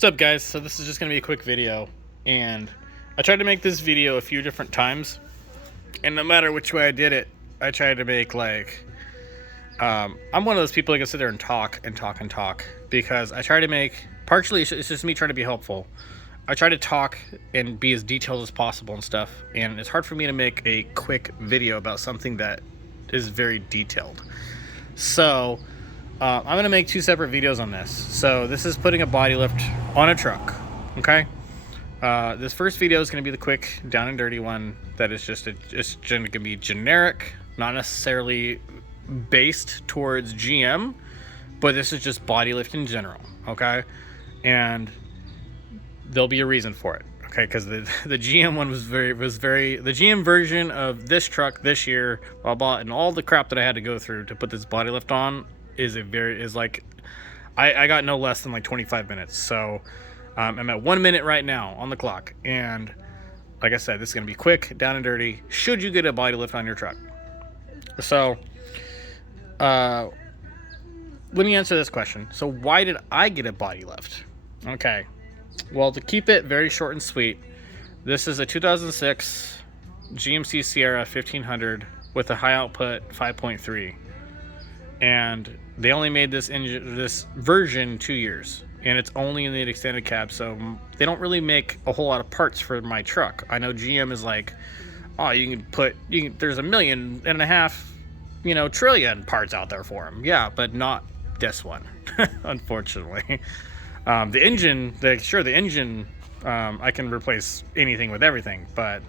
What's up, guys? So this is just gonna be a quick video, and I tried to make this video a few different times, and no matter which way I did it, I tried to make like I'm one of those people that can sit there and talk and talk and talk, because I try to make, partially it's just me trying to be helpful. I try to talk and be as detailed as possible and stuff, and it's hard for me to make a quick video about something that is very detailed. So I'm going to make two separate videos on this. So this is putting a body lift on a truck, okay? This first video is going to be the quick, down and dirty one that is just going to be generic, not necessarily based towards GM, but this is just body lift in general, okay? And there'll be a reason for it, okay? Because the GM one was very the GM version of this truck this year, blah blah, and all the crap that I had to go through to put this body lift on is like I got no less than like 25 minutes. So I'm at 1 minute right now on the clock, and like I said, this is gonna be quick, down and dirty, should you get a body lift on your truck. So let me answer this question. So why did I get a body lift? Okay, well, to keep it very short and sweet, this is a 2006 GMC Sierra 1500 with a high output 5.3, and they only made this version 2 years, and it's only in the extended cab, so they don't really make a whole lot of parts for my truck. I know GM is like, oh, there's 1.5 million, trillion parts out there for them. Yeah, but not this one, unfortunately. The engine, I can replace anything with everything, but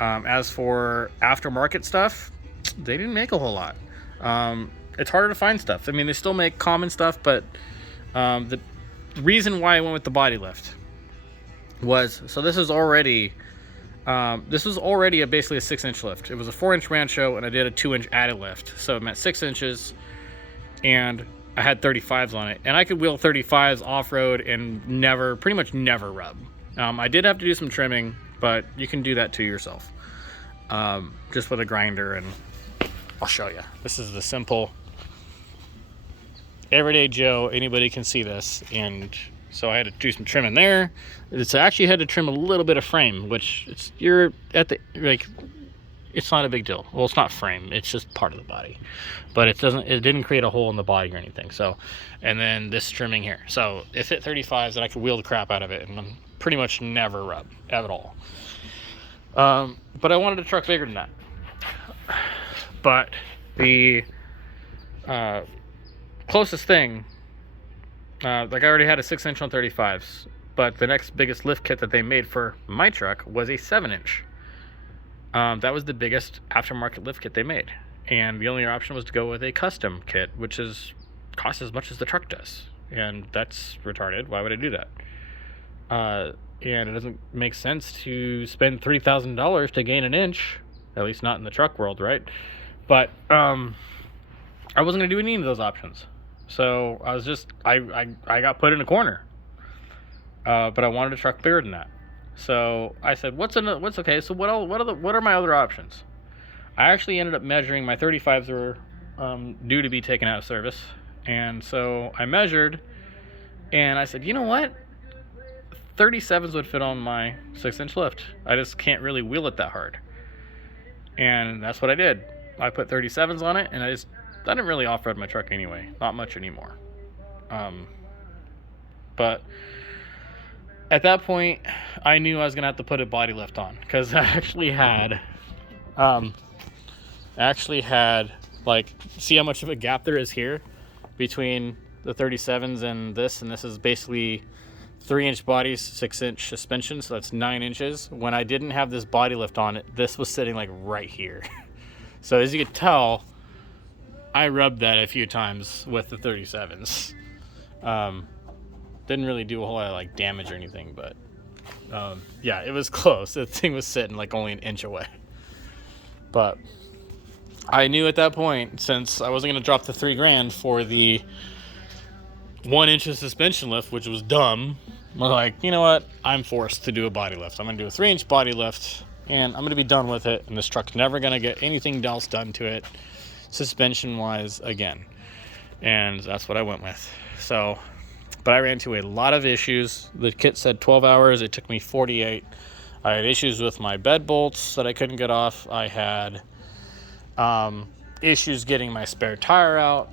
as for aftermarket stuff, they didn't make a whole lot. It's harder to find stuff. I mean, they still make common stuff, but the reason why I went with the body lift was, so this was already basically a 6-inch lift. It was a 4-inch Rancho, and I did a 2-inch added lift, so I'm at 6 inches, and I had 35s on it, and I could wheel 35s off-road and pretty much never rub. I did have to do some trimming, but you can do that to yourself, just with a grinder, and I'll show you. This is the simple everyday Joe. Anybody can see this, and so I had to do some trimming there. I actually had to trim a little bit of frame, which it's not a big deal. Well, it's not frame, it's just part of the body, but it didn't create a hole in the body or anything. So, and then this trimming here, so it fit 35s, and I could wheel the crap out of it, and I'm pretty much never rub at all. But I wanted a truck bigger than that. But the closest thing, like I already had a 6-inch on 35s, but the next biggest lift kit that they made for my truck was a 7-inch. That was the biggest aftermarket lift kit they made, and the only option was to go with a custom kit, which costs as much as the truck does, and that's retarded. Why would I do that? And it doesn't make sense to spend $3,000 to gain an inch, at least not in the truck world, right? But I wasn't gonna do any of those options, so I got put in a corner. But I wanted a truck bigger than that. So I said, what's okay? So what are my other options? I actually ended up measuring. My 35s were due to be taken out of service, and so I measured, and I said, you know what? 37s would fit on my 6-inch lift. I just can't really wheel it that hard, and that's what I did. I put 37s on it, and I didn't really off-road my truck anyway, not much anymore. But at that point, I knew I was gonna have to put a body lift on, because I actually had like, see how much of a gap there is here between the 37s and this is basically 3-inch bodies, 6-inch suspension, so that's 9 inches. When I didn't have this body lift on it, this was sitting like right here. So as you can tell, I rubbed that a few times with the 37s. Didn't really do a whole lot of like damage or anything, but yeah, it was close. The thing was sitting like only an inch away. But I knew at that point, since I wasn't going to drop the $3,000 for the 1-inch of suspension lift, which was dumb, I was like, you know what? I'm forced to do a body lift. I'm going to do a 3-inch body lift, and I'm going to be done with it, and this truck's never going to get anything else done to it suspension wise again. And that's what I went with. So But I ran into a lot of issues. The kit said 12 hours. It took me 48. I had issues with my bed bolts that I couldn't get off. I had issues getting my spare tire out.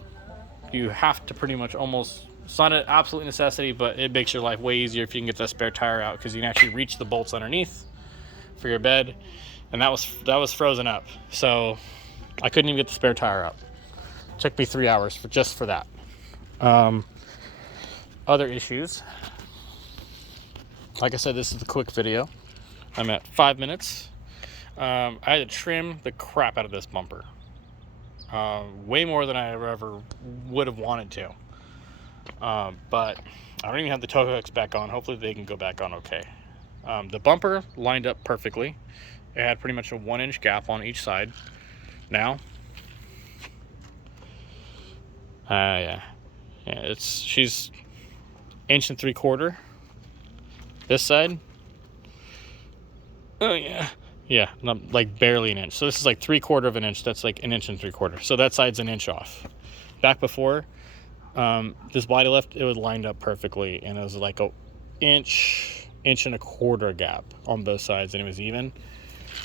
You have to pretty much almost, it's not an absolute necessity, but it makes your life way easier if you can get that spare tire out, because you can actually reach the bolts underneath for your bed. And that was frozen up. So I couldn't even get the spare tire out. It took me 3 hours just for that. Other issues. Like I said, this is the quick video. I'm at 5 minutes. I had to trim the crap out of this bumper. Way more than I ever would have wanted to. But I don't even have the tow hooks back on. Hopefully they can go back on okay. The bumper lined up perfectly. It had pretty much a 1-inch gap on each side. Now, she's 1 3/4 inch. This side, oh yeah, not, like barely an inch. So this is like 3/4 of an inch. That's like 1 3/4 inch. So that side's 1 inch off. Back before, this body lift, it was lined up perfectly, and it was like a inch 1/4 gap on both sides, and it was even.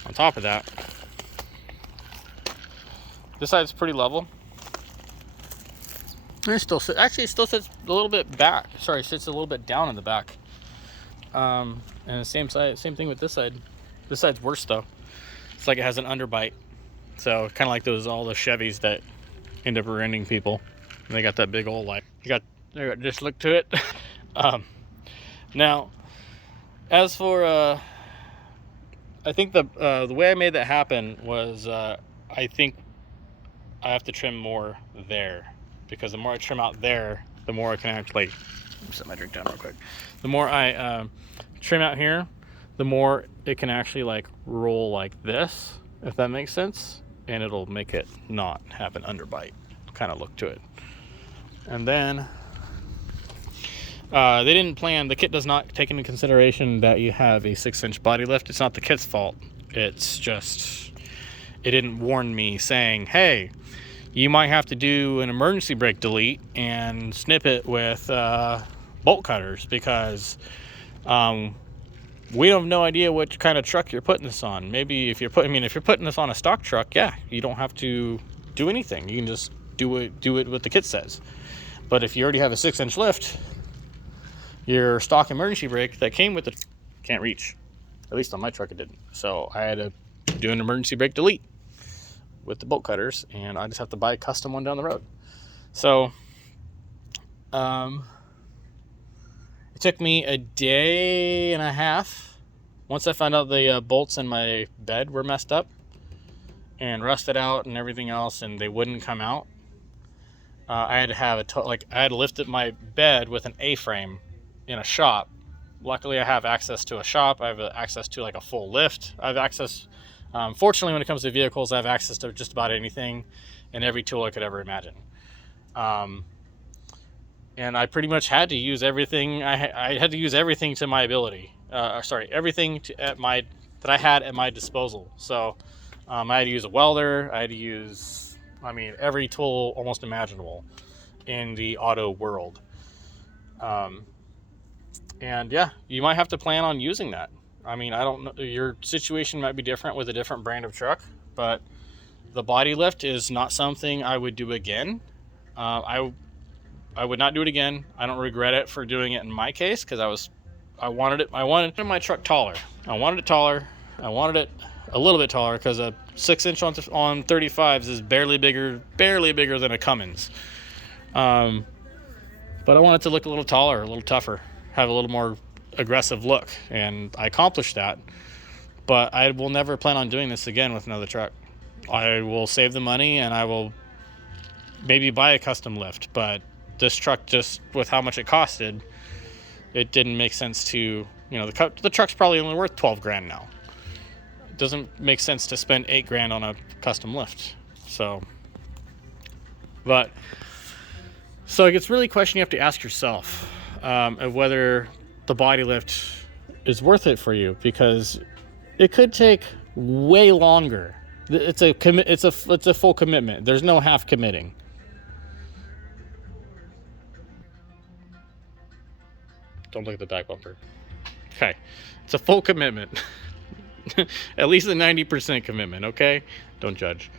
On top of that, this side's pretty level. And it still sits a little bit back. Sorry, it sits a little bit down in the back. And the same thing with this side. This side's worse though. It's like it has an underbite. So kind of like all the Chevys that end up rear-ending people. And they got that big old just look to it. Now, as for I think the way I made that happen was I think I have to trim more there, because the more I trim out there, the more I can actually set my drink down real quick. The more I trim out here, the more it can actually like roll like this, if that makes sense, and it'll make it not have an underbite kind of look to it. And then they didn't plan, the kit does not take into consideration that you have a 6-inch body lift. It's not the kit's fault. It's just, it didn't warn me saying, hey, you might have to do an emergency brake delete and snip it with bolt cutters, because we have no idea what kind of truck you're putting this on. Maybe if you're putting this on a stock truck, yeah, you don't have to do anything. You can just do it what the kit says. But if you already have a 6-inch lift, your stock emergency brake that came with it can't reach. At least on my truck it didn't. So I had to do an emergency brake delete with the bolt cutters, and I just have to buy a custom one down the road. So it took me a day and a half. Once I found out the bolts in my bed were messed up and rusted out and everything else, and they wouldn't come out, I had to have I had to lift up my bed with an A-frame in a shop. Luckily I have access to a shop. I have access to like a full lift. I have access, fortunately when it comes to vehicles, I have access to just about anything and every tool I could ever imagine. And I pretty much had to use everything. I had to use everything to my ability. Everything that I had at my disposal. So I had to use a welder. I had to use, every tool almost imaginable in the auto world. And yeah, you might have to plan on using that. I don't know, your situation might be different with a different brand of truck, but the body lift is not something I would do again. I would not do it again. I don't regret it for doing it in my case, because I wanted my truck taller. I wanted it taller. I wanted it a little bit taller, because a 6-inch on 35s is barely bigger than a Cummins. But I want it to look a little taller, a little tougher, have a little more aggressive look, and I accomplished that. But I will never plan on doing this again with another truck. I will save the money, and I will maybe buy a custom lift, but this truck, just with how much it costed, it didn't make sense to, the truck's probably only worth 12 grand now. It doesn't make sense to spend 8 grand on a custom lift. So it's really a question you have to ask yourself, of whether the body lift is worth it for you, because it could take way longer. It's a full commitment. There's no half committing. Don't look at the back bumper. Okay, it's a full commitment. At least a 90% commitment. Okay, don't judge.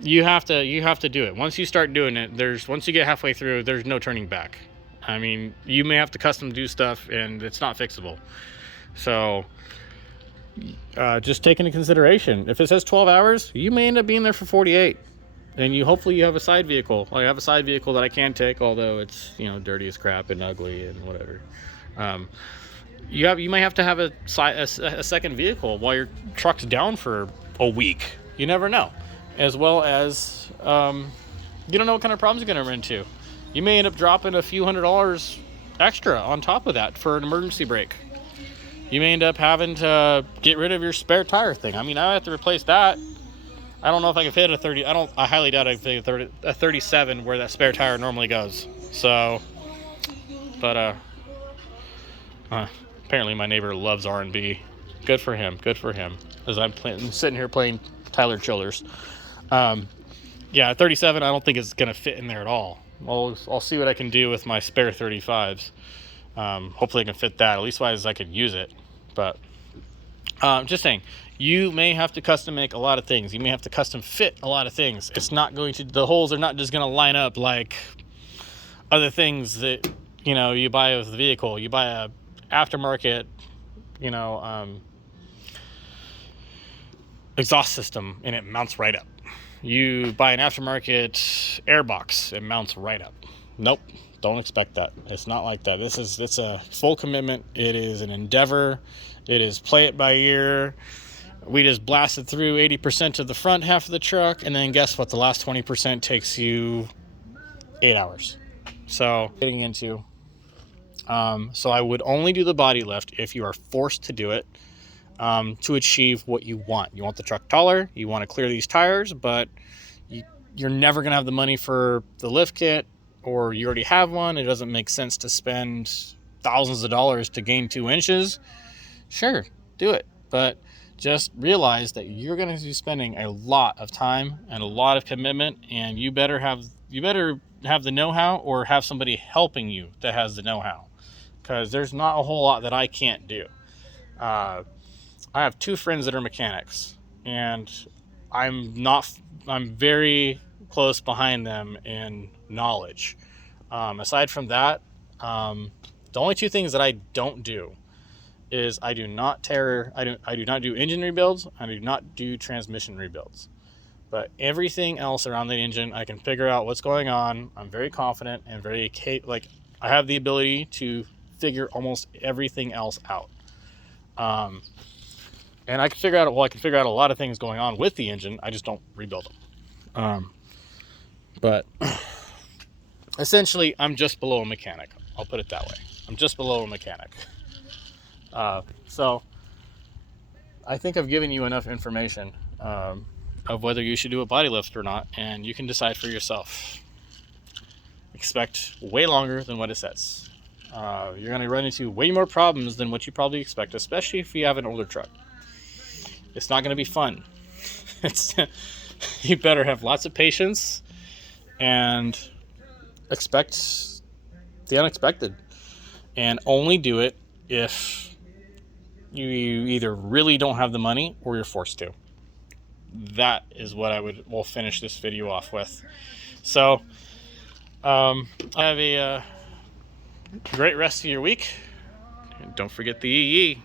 You have to do it. Once you start doing it, once you get halfway through, there's no turning back. I mean, you may have to custom do stuff, and it's not fixable. So just take into consideration, if it says 12 hours, you may end up being there for 48. And hopefully you have a side vehicle. I have a side vehicle that I can take, although it's, you know, dirty as crap and ugly and whatever. You might have to have a second vehicle while your truck's down for a week. You never know. As well as you don't know what kind of problems you're going to run into. You may end up dropping a few $100s extra on top of that for an emergency brake. You may end up having to get rid of your spare tire thing. I mean, I have to replace that. I don't know if I can fit a 30. I highly doubt I can fit a 37 where that spare tire normally goes. So, but apparently my neighbor loves R&B. Good for him. Good for him. As I'm sitting here playing Tyler Childers. Yeah, 37. I don't think it's gonna fit in there at all. I'll see what I can do with my spare 35s. Hopefully I can fit that. At least as I could use it. But just saying. You may have to custom make a lot of things. You may have to custom fit a lot of things. It's not going to, the holes are not just going to line up like other things that, you know, you buy with the vehicle. You buy a aftermarket, you know, exhaust system and it mounts right up. You buy an aftermarket airbox, it mounts right up. Nope, don't expect that. It's not like that. It's a full commitment. It is an endeavor. It is play it by ear. We just blasted through 80% of the front half of the truck, and then guess what? The last 20% takes you 8 hours. So getting into, so I would only do the body lift if you are forced to do it to achieve what you want. You want the truck taller, you want to clear these tires, but you're never going to have the money for the lift kit, or you already have one. It doesn't make sense to spend thousands of dollars to gain 2 inches. Sure, do it. But just realize that you're going to be spending a lot of time and a lot of commitment, and you better have the know-how or have somebody helping you that has the know-how, because there's not a whole lot that I can't do. I have 2 friends that are mechanics, and I'm very close behind them in knowledge. Aside from that, the only 2 things that I don't do is I do not do engine rebuilds. I do not do transmission rebuilds. But everything else around the engine, I can figure out what's going on. I'm very confident and I have the ability to figure almost everything else out. And I can figure out a lot of things going on with the engine. I just don't rebuild them. But essentially, I'm just below a mechanic. I'll put it that way. I'm just below a mechanic. So I think I've given you enough information of whether you should do a body lift or not, and you can decide for yourself. Expect way longer than what it says. You're going to run into way more problems than what you probably expect, especially if you have an older truck. It's not going to be fun. You better have lots of patience and expect the unexpected, and only do it if you either really don't have the money or you're forced to. That is what we'll finish this video off with. So have a great rest of your week, and don't forget the EE.